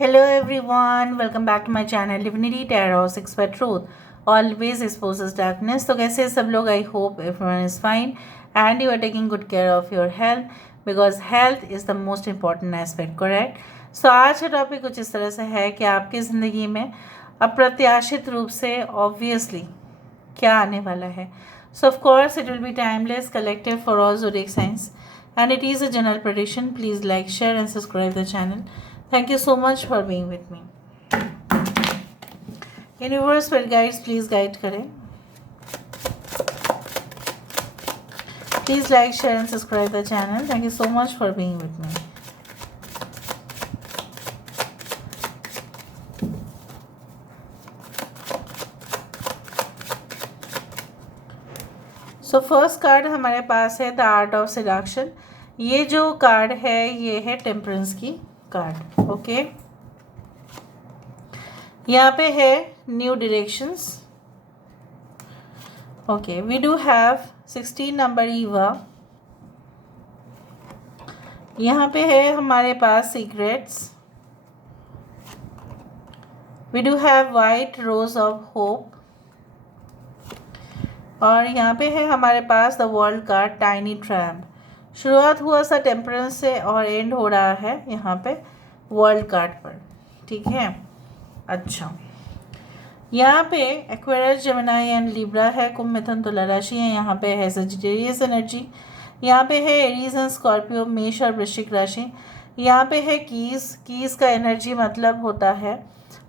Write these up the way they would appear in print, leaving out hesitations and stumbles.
Hello everyone, welcome back to my channel Divinity Tarot 6 by Truth. Always exposes darkness. तो कैसे हैं सब लोग? I hope everyone is fine and you are taking good care of your health because health is the most important aspect, correct? So आज का topic कुछ इस तरह से है कि आपकी ज़िंदगी में अप्रत्याशित रूप से obviously क्या आने वाला है. So of course it will be timeless, collective for all zodiac signs and it is a general prediction. Please like, share and subscribe the channel. Thank you so much for being with me. Universe पर guides please guide करें. Please like, share and subscribe the channel. Thank you so much for being with me. So first card हमारे पास है the art of seduction. ये जो card है ये है temperance की कार्ड. ओके, यहाँ पे है new directions. Okay, we do have 16 number ईवा. यहाँ पे है हमारे पास secrets. We do have white rose of hope. और यहाँ पे है हमारे पास the world card tiny tramp. शुरुआत हुआ सा टेम्परेंस से और एंड हो रहा है यहाँ पे वर्ल्ड कार्ड पर. ठीक है, अच्छा. यहाँ पे एक्वेरियस, जेमिनी एंड लिब्रा है. कुंभ, मिथुन, तुला राशि है. यहाँ पे है सजिटेरियस एनर्जी. यहाँ पे है एरीज एंड स्कॉर्पियो, मेष और वृश्चिक राशि. यहाँ पे है कीज का एनर्जी मतलब होता है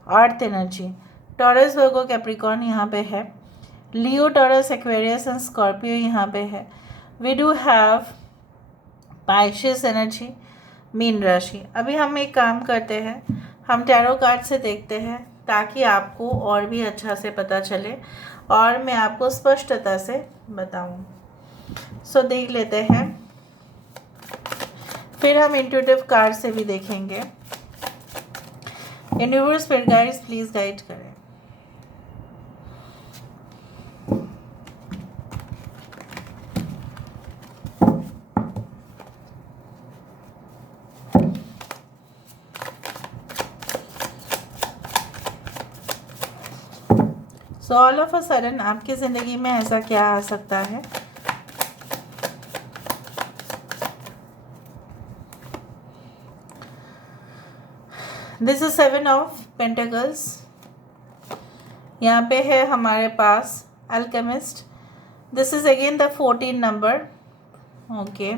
earth energy. Taurus, Virgo, Capricorn यहाँ पे है. Leo, Taurus, Aquarius and Scorpio यहाँ पे है. We do have Pisces energy, मीन राशि. अभी हम एक काम करते हैं, हम टैरो कार्ड से देखते हैं ताकि आपको और भी अच्छा से पता चले और मैं आपको स्पष्टता से बताऊं. सो देख लेते हैं, फिर हम इंट्यूटिव कार्ड से भी देखेंगे. Universe spirit guides please guide करें. So all of a sudden आपकी ज़िंदगी में ऐसा क्या आ सकता है? This is 7 of pentacles. यहाँ पे है हमारे पास alchemist. This is again the 14 number. Okay,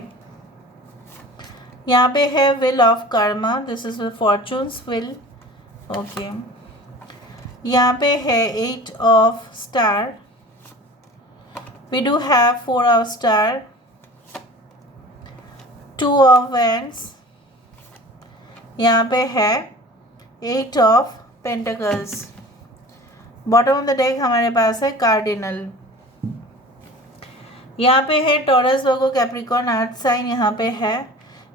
यहाँ पे है will of karma. This is fortune's will. Okay, यहाँ पे है 8 of star. We do have 4 of star, 2 of wands. यहाँ पे है 8 of pentacles. Bottom of the deck हमारे पास है कार्डिनल. यहाँ पे है टॉरस, वर्गो, कैप्रिकॉर्न, अर्थ साइन यहाँ पे है.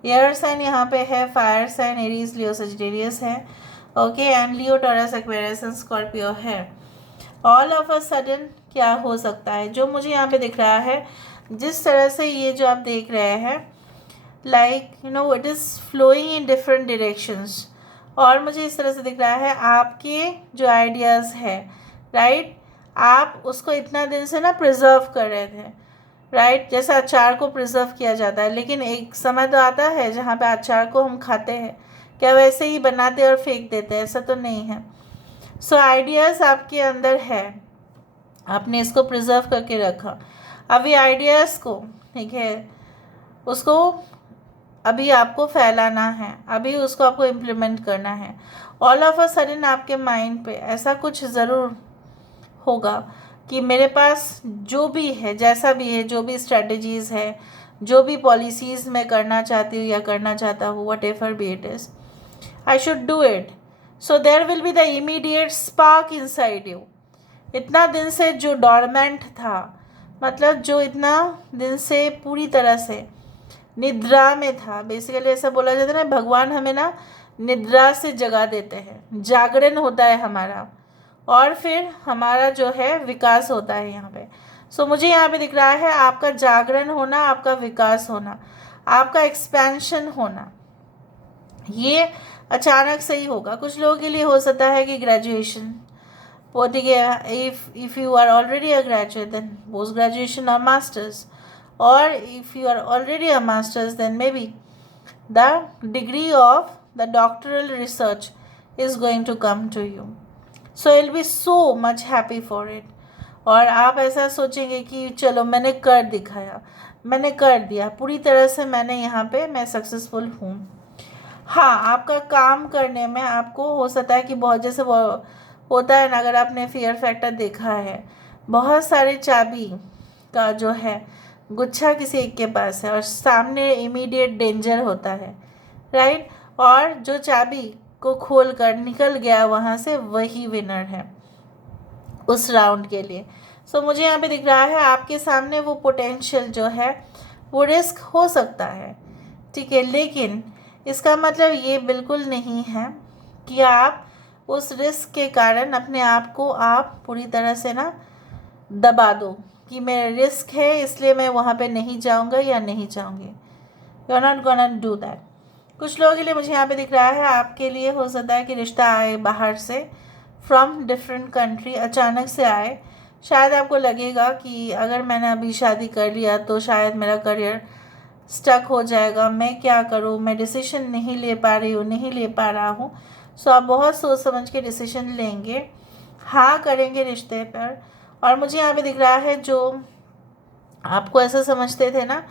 एयर साइन यहाँ पे है. फायर साइन एरीज, लियो, सजिटेरियस है. Okay, and Leo, Taurus, Aquarius and Scorpio है. ऑल ऑफ अ सडन क्या हो सकता है? जो मुझे यहाँ पे दिख रहा है, जिस तरह से ये जो आप देख रहे हैं, like you know it is flowing in different directions. और मुझे इस तरह से दिख रहा है आपके जो आइडियाज़ है, राइट, आप उसको इतना दिन से ना प्रिजर्व कर रहे थे, राइट. जैसे अचार को प्रिजर्व किया जाता है, लेकिन एक समय तो आता है जहाँ पे अचार को हम खाते हैं, क्या वैसे ही बनाते और फेंक देते हैं? ऐसा तो नहीं है. सो आइडियाज़ आपके अंदर है, आपने इसको प्रिजर्व करके रखा. अभी आइडियाज़ को, ठीक है, उसको अभी आपको फैलाना है, अभी उसको आपको इम्प्लीमेंट करना है. ऑल ऑफ अ सडन आपके माइंड पे ऐसा कुछ ज़रूर होगा कि मेरे पास जो भी है, जैसा भी है, जो भी स्ट्रेटजीज़ है, जो भी पॉलिसीज़ मैं करना चाहती हूँ या करना चाहता हूँ, what ever be it is, I should do it. So there will be the immediate spark inside you. इतना दिन से जो डॉर्मेंट था, मतलब जो इतना दिन से पूरी तरह से निद्रा में था, बेसिकली ऐसा बोला जाता है ना, भगवान हमें ना निद्रा से जगा देते हैं, जागरण होता है हमारा, और फिर हमारा जो है विकास होता है यहाँ पे. सो मुझे यहाँ पे दिख रहा है आपका जागरण होना, आपका विकास होना, आपका एक्सपेंशन होना, ये अचानक से ही होगा। कुछ लोगों के लिए हो सकता है कि ग्रेजुएशन, वो ठीक है, if you are already a graduate then post graduation और मास्टर्स, और if you are already a masters then maybe the degree of the doctoral research is going to come to you, so you'll be so much happy for it। और आप ऐसा सोचेंगे कि चलो मैंने कर दिखाया, मैंने कर दिया, पूरी तरह से मैंने यहाँ पे मैं सक्सेसफुल हूँ। हाँ, आपका काम करने में आपको हो सकता है कि बहुत, जैसे वो होता है ना, अगर आपने फियर फैक्टर देखा है, बहुत सारे चाबी का जो है गुच्छा किसी एक के पास है और सामने इमीडिएट डेंजर होता है, राइट, और जो चाबी को खोल कर निकल गया वहाँ से वही विनर है उस राउंड के लिए। सो मुझे यहाँ पे दिख रहा है आपके सामने वो पोटेंशियल जो है वो रिस्क हो सकता है, ठीक है, लेकिन इसका मतलब ये बिल्कुल नहीं है कि आप उस रिस्क के कारण अपने आप को आप पूरी तरह से ना दबा दो कि मेरा रिस्क है इसलिए मैं वहाँ पे नहीं जाऊँगा या नहीं जाऊँगी। You are not gonna do that. कुछ लोगों के लिए मुझे यहाँ पे दिख रहा है आपके लिए हो सकता है कि रिश्ता आए बाहर से, फ्रॉम डिफरेंट कंट्री, अचानक से आए। शायद आपको लगेगा कि अगर मैंने अभी शादी कर लिया तो शायद मेरा करियर स्टक हो जाएगा, मैं क्या करूँ, मैं डिसीजन नहीं ले पा रही हूँ, नहीं ले पा रहा हूँ। सो आप बहुत सोच समझ के डिसीजन लेंगे, हाँ करेंगे रिश्ते पर। और मुझे यहाँ पे दिख रहा है जो आपको ऐसा समझते थे ना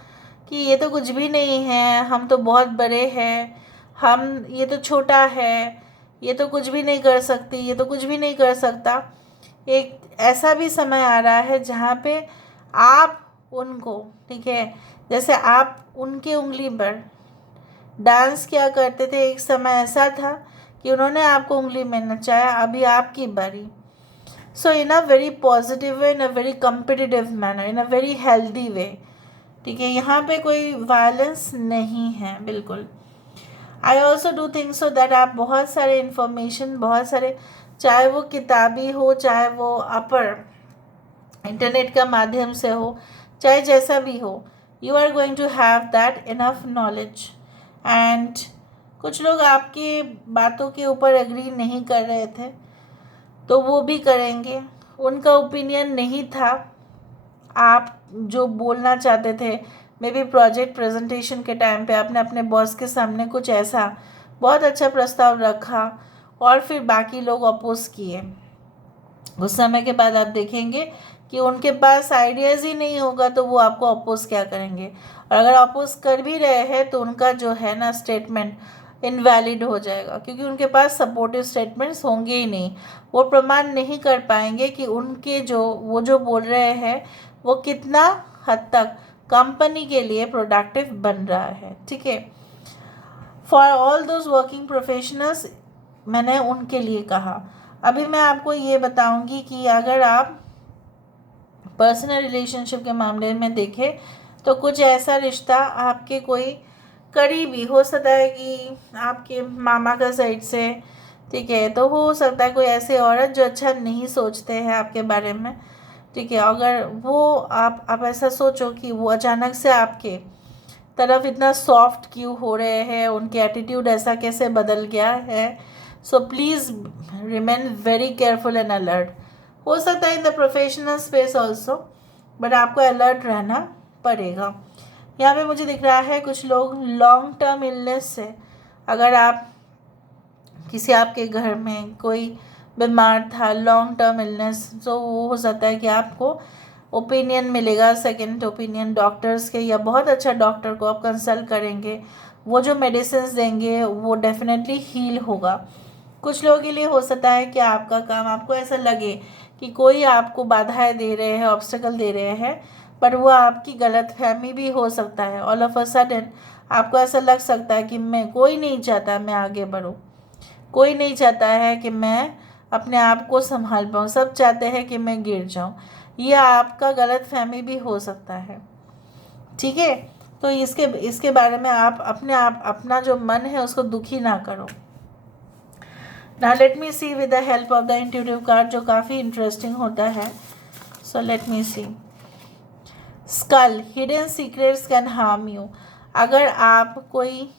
कि ये तो कुछ भी नहीं है, हम तो बहुत बड़े हैं, हम, ये तो छोटा है, ये तो कुछ भी नहीं कर सकती, ये तो कुछ भी नहीं कर सकता। एक ऐसा भी समय आ रहा है जहाँ पे आप उनको, ठीक है, जैसे आप उनके उंगली पर डांस किया करते थे, एक समय ऐसा था कि उन्होंने आपको उंगली में नचाया, अभी आपकी बारी। So in a very positive way, in a very competitive manner, in a very healthy way, ठीक है, यहाँ पे कोई वायलेंस नहीं है बिल्कुल। I also do think so that आप बहुत सारे इंफॉर्मेशन, बहुत सारे, चाहे वो किताबी हो, चाहे वो अपर इंटरनेट का माध्यम से हो, चाहे जैसा भी हो, you are going to have that enough knowledge. And कुछ लोग आपकी बातों के ऊपर एग्री नहीं कर रहे थे तो वो भी करेंगे, उनका ओपिनियन नहीं था, आप जो बोलना चाहते थे, मे बी प्रोजेक्ट प्रेजेंटेशन के टाइम पे आपने अपने बॉस के सामने कुछ ऐसा बहुत अच्छा प्रस्ताव रखा और फिर बाकी लोग अपोज किए, उस समय के बाद आप देखेंगे कि उनके पास आइडियाज़ ही नहीं होगा तो वो आपको अपोज क्या करेंगे। और अगर अपोज कर भी रहे हैं तो उनका जो है ना स्टेटमेंट इनवैलिड हो जाएगा, क्योंकि उनके पास सपोर्टिव स्टेटमेंट्स होंगे ही नहीं, वो प्रमाण नहीं कर पाएंगे कि उनके वो जो बोल रहे हैं वो कितना हद तक कंपनी के लिए प्रोडक्टिव बन रहा है, ठीक है। For all those working professionals, मैंने उनके लिए कहा। अभी मैं आपको ये बताऊंगी कि अगर आप पर्सनल रिलेशनशिप के मामले में देखें तो कुछ ऐसा रिश्ता आपके कोई करीबी हो सकता है कि आपके मामा का साइड से, ठीक है, तो हो सकता है कोई ऐसे औरत जो अच्छा नहीं सोचते हैं आपके बारे में, ठीक है, अगर वो आप ऐसा सोचो कि वो अचानक से आपके तरफ इतना सॉफ्ट क्यों हो रहे हैं, उनके एटीट्यूड ऐसा कैसे बदल गया है। So please remain very careful and alert. हो सकता है in the professional space also, but आपको अलर्ट रहना पड़ेगा। यहाँ पे मुझे दिख रहा है कुछ लोग लॉन्ग टर्म इलनेस से, अगर आप किसी आपके घर में कोई बीमार था, लॉन्ग टर्म इलनेस, तो वो हो सकता है कि आपको ओपिनियन मिलेगा, सेकंड ओपिनियन डॉक्टर्स के, या बहुत अच्छा डॉक्टर को आप कंसल्ट करेंगे, वो जो मेडिसिन देंगे वो डेफिनेटली हील होगा। कुछ लोगों के लिए हो सकता है कि आपका काम, आपको ऐसा लगे कि कोई आपको बाधाएं दे रहे हैं, ऑब्स्टेकल दे रहे हैं, पर वो आपकी गलत फहमी भी हो सकता है। ऑल ऑफ अ सडन आपको ऐसा लग सकता है कि मैं, कोई नहीं चाहता मैं आगे बढ़ूँ, कोई नहीं चाहता है कि मैं अपने आप को संभाल पाऊँ, सब चाहते हैं कि मैं गिर जाऊँ। यह आपका गलत फहमी भी हो सकता है, ठीक है। तो इसके बारे में आप अपना जो मन है उसको दुखी ना करो। Now let me see with the help of the intuitive card, जो काफ़ी इंटरेस्टिंग होता है। So let me see. Skull, hidden secrets can harm you. अगर आप कोई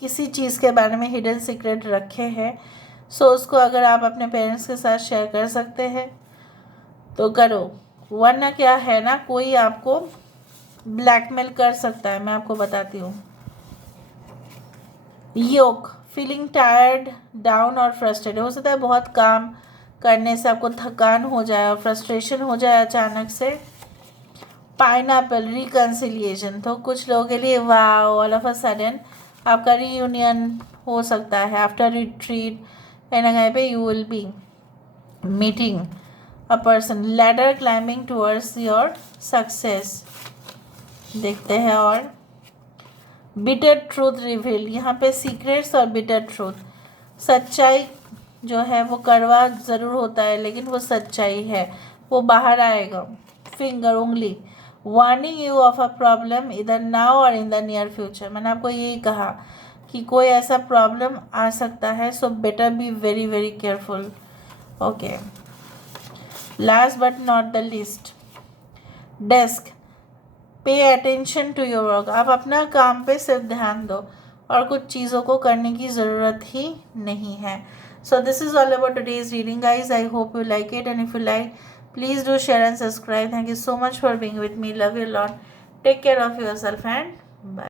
किसी चीज़ के बारे में हिडन सीक्रेट रखे हैं, सो उसको अगर आप अपने पेरेंट्स के साथ शेयर कर सकते हैं तो करो, वरना क्या है ना, कोई आपको ब्लैकमेल कर सकता है, मैं आपको बताती हूँ। योक, फीलिंग टायर्ड, डाउन और फ्रस्ट्रेटेड, हो सकता है बहुत काम करने से आपको थकान हो जाए और फ्रस्ट्रेशन हो जाए अचानक से। पाइनएप्पल, रिकन्सिलिएशन, तो कुछ लोगों के लिए वाह, ऑल ऑफ अ सडन आपका रीयूनियन हो सकता है आफ्टर रिट्रीट एंड कहीं पे you will be meeting a person. Ladder climbing towards your success, देखते हैं। और बिटर ट्रूथ रिवील, यहाँ पे सीक्रेट्स और बिटर ट्रूथ, सच्चाई जो है वो कड़वा ज़रूर होता है लेकिन वो सच्चाई है, वो बाहर आएगा। फिंगर, उंगली, warning you of a problem इधर नाउ और इन द नियर फ्यूचर, मैंने आपको यही कहा कि कोई ऐसा प्रॉब्लम आ सकता है, so better be very very careful. Okay, last but not the least, desk, pay attention to your work, आप अपना काम पे सिर्फ ध्यान दो और कुछ चीज़ों को करने की ज़रूरत ही नहीं है। So this is all about today's reading guys, I hope you like it and if you like please do share and subscribe. Thank you so much for being with me. Love you a lot. Take care of yourself and bye.